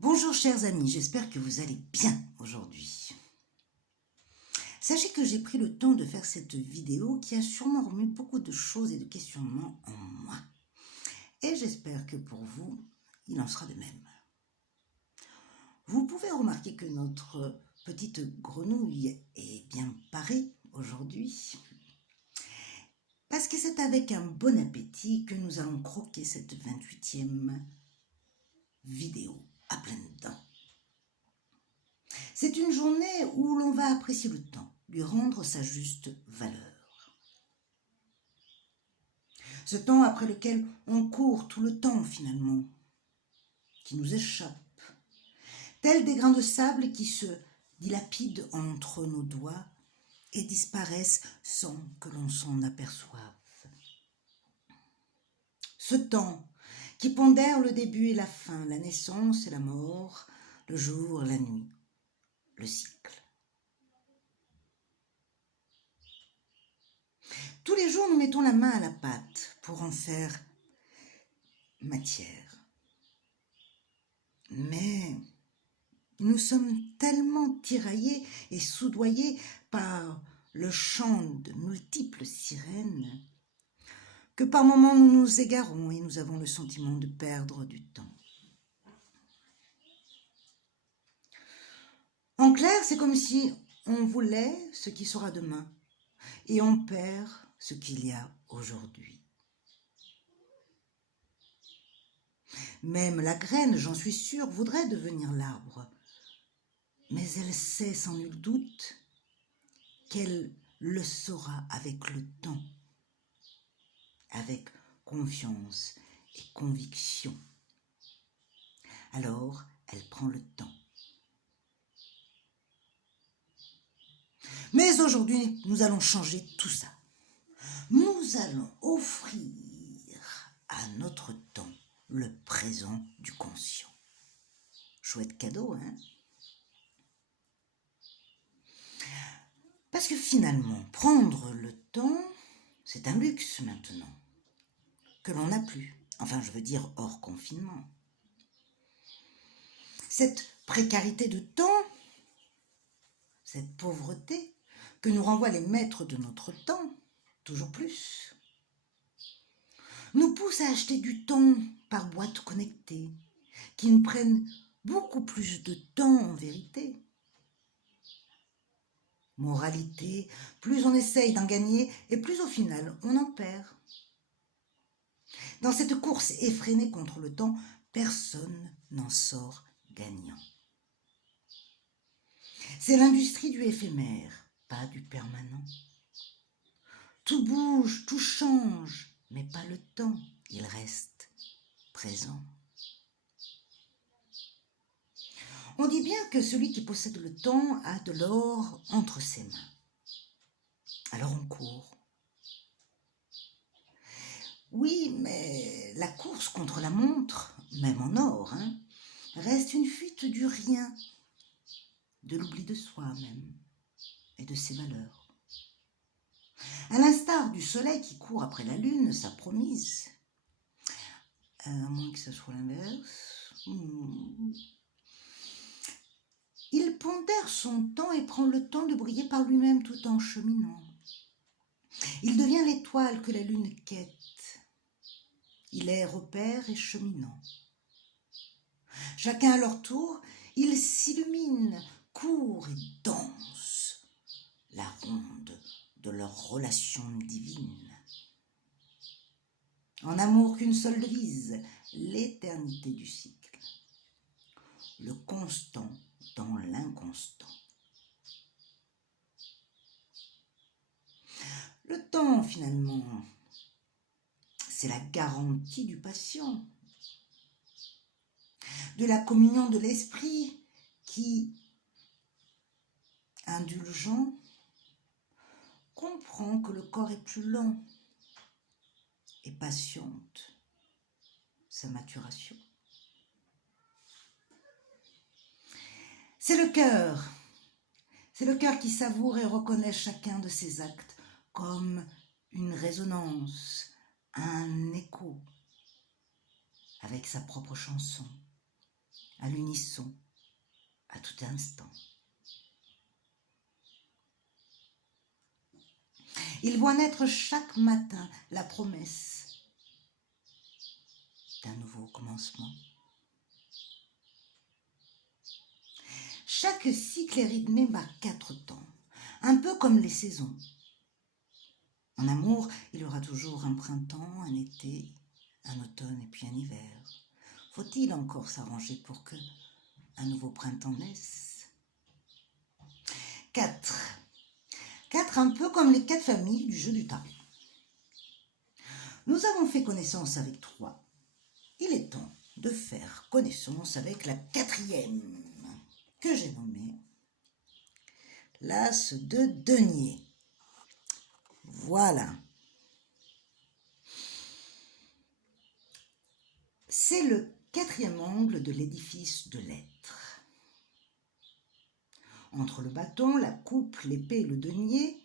Bonjour chers amis, j'espère que vous allez bien aujourd'hui. Sachez que j'ai pris le temps de faire cette vidéo qui a sûrement remué beaucoup de choses et de questionnements en moi. Et j'espère que pour vous, il en sera de même. Vous pouvez remarquer que notre petite grenouille est bien parée aujourd'hui. Parce que c'est avec un bon appétit que nous allons croquer cette 28e vidéo à pleines dents. C'est une journée où l'on va apprécier le temps, lui rendre sa juste valeur. Ce temps après lequel on court tout le temps finalement, qui nous échappe, tels des grains de sable qui se dilapident entre nos doigts et disparaissent sans que l'on s'en aperçoive. Ce temps qui pondère le début et la fin, la naissance et la mort, le jour, la nuit, le cycle. Tous les jours, nous mettons la main à la pâte pour en faire matière. Mais nous sommes tellement tiraillés et soudoyés par le chant de multiples sirènes que par moments nous nous égarons et nous avons le sentiment de perdre du temps. En clair, c'est comme si on voulait ce qui sera demain et on perd ce qu'il y a aujourd'hui. Même la graine, j'en suis sûre, voudrait devenir l'arbre, mais elle sait sans nul doute qu'elle le saura avec le temps, avec confiance et conviction. Alors, elle prend le temps. Mais aujourd'hui, nous allons changer tout ça. Nous allons offrir à notre temps le présent du conscient. Chouette cadeau, hein? Parce que finalement, prendre le temps, c'est un luxe maintenant, que l'on n'a plus. Enfin, je veux dire hors confinement. Cette précarité de temps, cette pauvreté que nous renvoient les maîtres de notre temps, toujours plus, nous pousse à acheter du temps par boîte connectée, qui nous prennent beaucoup plus de temps en vérité. Moralité, plus on essaye d'en gagner et plus au final on en perd. Dans cette course effrénée contre le temps, personne n'en sort gagnant. C'est l'industrie du éphémère, pas du permanent. Tout bouge, tout change, mais pas le temps, il reste présent. On dit bien que celui qui possède le temps a de l'or entre ses mains. Alors on court. Oui, mais la course contre la montre, même en or, reste une fuite du rien, de l'oubli de soi même et de ses valeurs. À l'instar du soleil qui court après la lune, sa promise, à moins que ce soit l'inverse, il pondère son temps et prend le temps de briller par lui-même tout en cheminant. Il devient l'étoile que la lune quête. Il est repère et cheminant. Chacun à leur tour, ils s'illuminent, courent et dansent la ronde de leur relation divine. En amour qu'une seule devise, l'éternité du cycle. Le constant dans l'inconstant. Le temps, finalement, c'est la garantie du patient, de la communion de l'esprit qui, indulgent, comprend que le corps est plus lent et patiente sa maturation. C'est le cœur qui savoure et reconnaît chacun de ses actes comme une résonance, un écho avec sa propre chanson à l'unisson, à tout instant. Ils voient naître chaque matin la promesse d'un nouveau commencement. Chaque cycle est rythmé par 4 temps, un peu comme les saisons. En amour, il y aura toujours un printemps, un été, un automne et puis un hiver. Faut-il encore s'arranger pour que un nouveau printemps naisse? 4. 4 un peu comme les 4 familles du jeu du tarot. Nous avons fait connaissance avec 3. Il est temps de faire connaissance avec la 4e, que j'ai nommée l'As de denier. Voilà. C'est le 4e angle de l'édifice de l'être. Entre le bâton, la coupe, l'épée et le denier,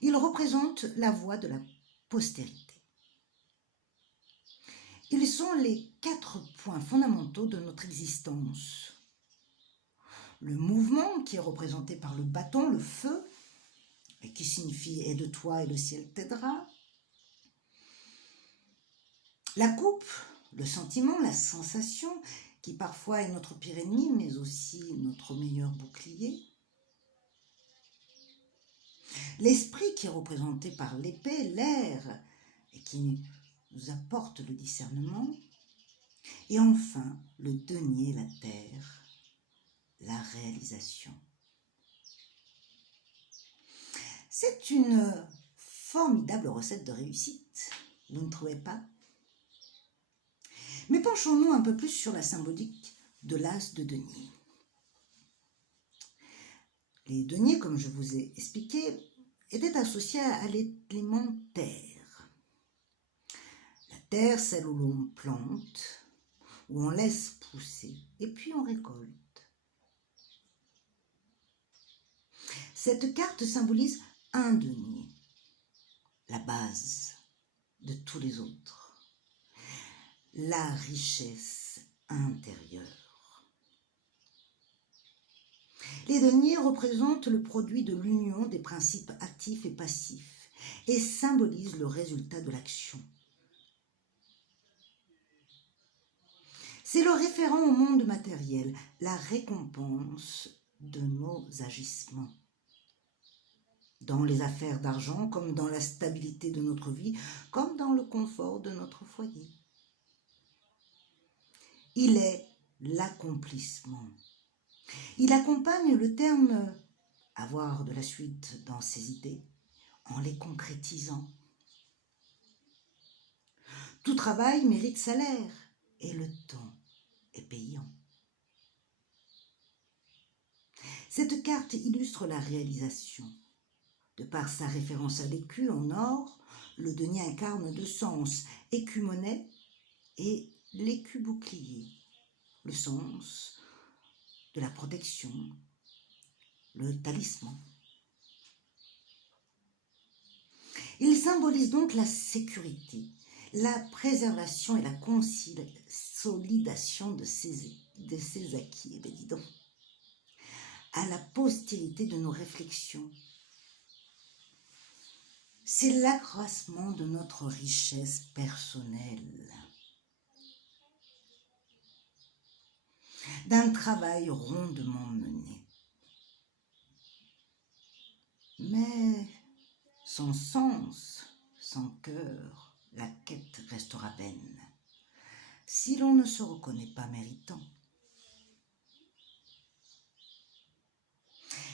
il représente la voie de la postérité. Ils sont les 4 points fondamentaux de notre existence. Le mouvement, qui est représenté par le bâton, le feu, et qui signifie « aide-toi et le ciel t'aidera ». La coupe, le sentiment, la sensation, qui parfois est notre pire ennemi, mais aussi notre meilleur bouclier. L'esprit, qui est représenté par l'épée, l'air, et qui nous apporte le discernement. Et enfin, le denier, la terre, la réalisation. C'est une formidable recette de réussite, vous ne trouvez pas? Mais penchons-nous un peu plus sur la symbolique de l'as de denier. Les deniers, comme je vous ai expliqué, étaient associés à l'élément terre. La terre, celle où l'on plante, où on laisse pousser, et puis on récolte. Cette carte symbolise un denier, la base de tous les autres, la richesse intérieure. Les deniers représentent le produit de l'union des principes actifs et passifs et symbolisent le résultat de l'action. C'est le référent au monde matériel, la récompense de nos agissements. Dans les affaires d'argent, comme dans la stabilité de notre vie, comme dans le confort de notre foyer. Il est l'accomplissement. Il accompagne le terme « avoir de la suite dans ses idées » en les concrétisant. Tout travail mérite salaire et le temps est payant. Cette carte illustre la réalisation. De par sa référence à l'écu en or, le denier incarne 2 sens, écu-monnaie et l'écu-bouclier, le sens de la protection, le talisman. Il symbolise donc la sécurité, la préservation et la consolidation de ses acquis. Eh bien, dis donc, à la postérité de nos réflexions. C'est l'accroissement de notre richesse personnelle, d'un travail rondement mené. Mais sans sens, sans cœur, la quête restera vaine, si l'on ne se reconnaît pas méritant.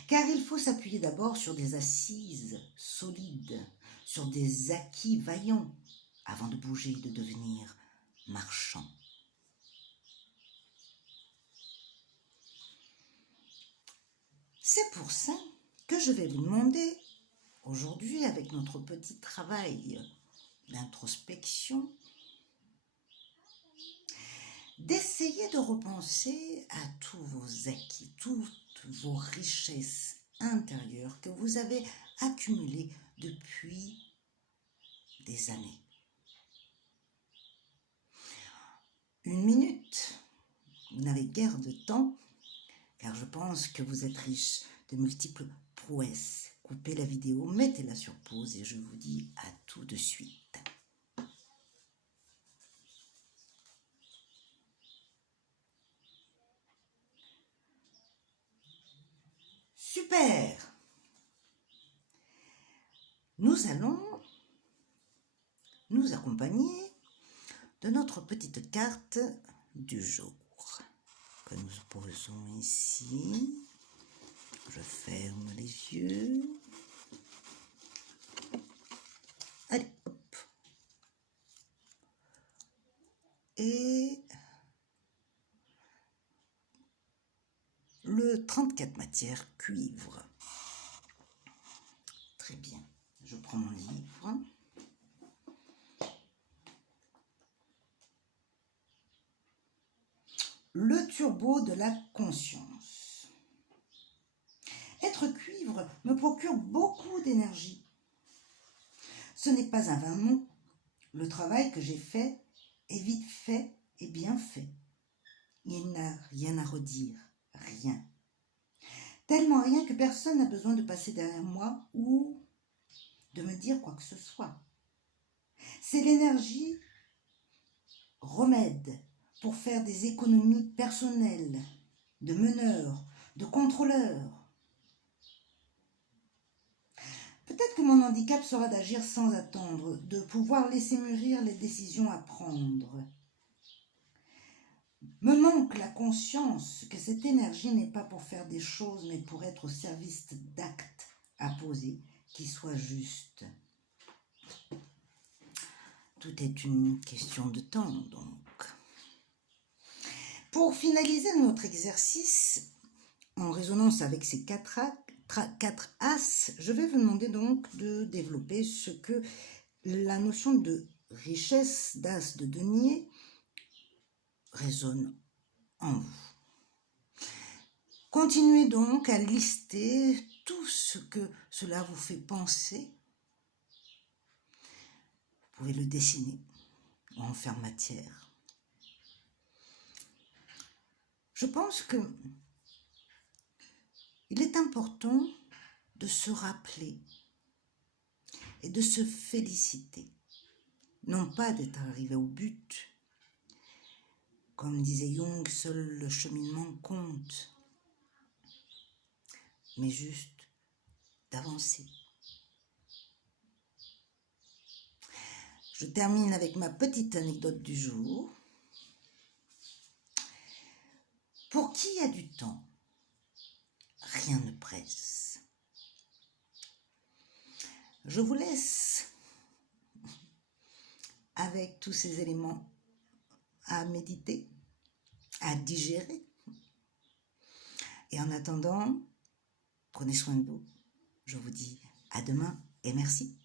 Car il faut s'appuyer d'abord sur des assises solides, sur des acquis vaillants, avant de bouger et de devenir marchand. C'est pour ça que je vais vous demander, aujourd'hui, avec notre petit travail d'introspection, d'essayer de repenser à tous vos acquis, toutes vos richesses intérieures que vous avez accumulées depuis des années. 1 minute, vous n'avez guère de temps, car je pense que vous êtes riche de multiples prouesses. Coupez la vidéo, mettez-la sur pause et je vous dis à tout de suite. Super! Nous allons nous accompagner de notre petite carte du jour que nous posons ici. Je ferme les yeux. Allez, hop. Et le 34 matière cuivre. Très bien. Je prends mon livre. Le turbo de la conscience. Être cuivre me procure beaucoup d'énergie. Ce n'est pas un vain mot. Le travail que j'ai fait est vite fait et bien fait. Il n'y a rien à redire, rien. Tellement rien que personne n'a besoin de passer derrière moi ou de me dire quoi que ce soit. C'est l'énergie remède pour faire des économies personnelles, de meneurs, de contrôleurs. Peut-être que mon handicap sera d'agir sans attendre, de pouvoir laisser mûrir les décisions à prendre. Me manque la conscience que cette énergie n'est pas pour faire des choses, mais pour être au service d'actes à poser qui soient justes. Tout est une question de temps, donc. Pour finaliser notre exercice, en résonance avec ces quatre as, je vais vous demander donc de développer ce que la notion de richesse d'as de denier résonne en vous. Continuez donc à lister tout ce que cela vous fait penser. Vous pouvez le dessiner ou en faire matière. Je pense que il est important de se rappeler et de se féliciter. Non pas d'être arrivé au but. Comme disait Jung, seul le cheminement compte. Mais juste d'avancer. Je termine avec ma petite anecdote du jour. Pour qui a du temps, rien ne presse. Je vous laisse avec tous ces éléments à méditer, à digérer. Et en attendant, prenez soin de vous. Je vous dis à demain et merci.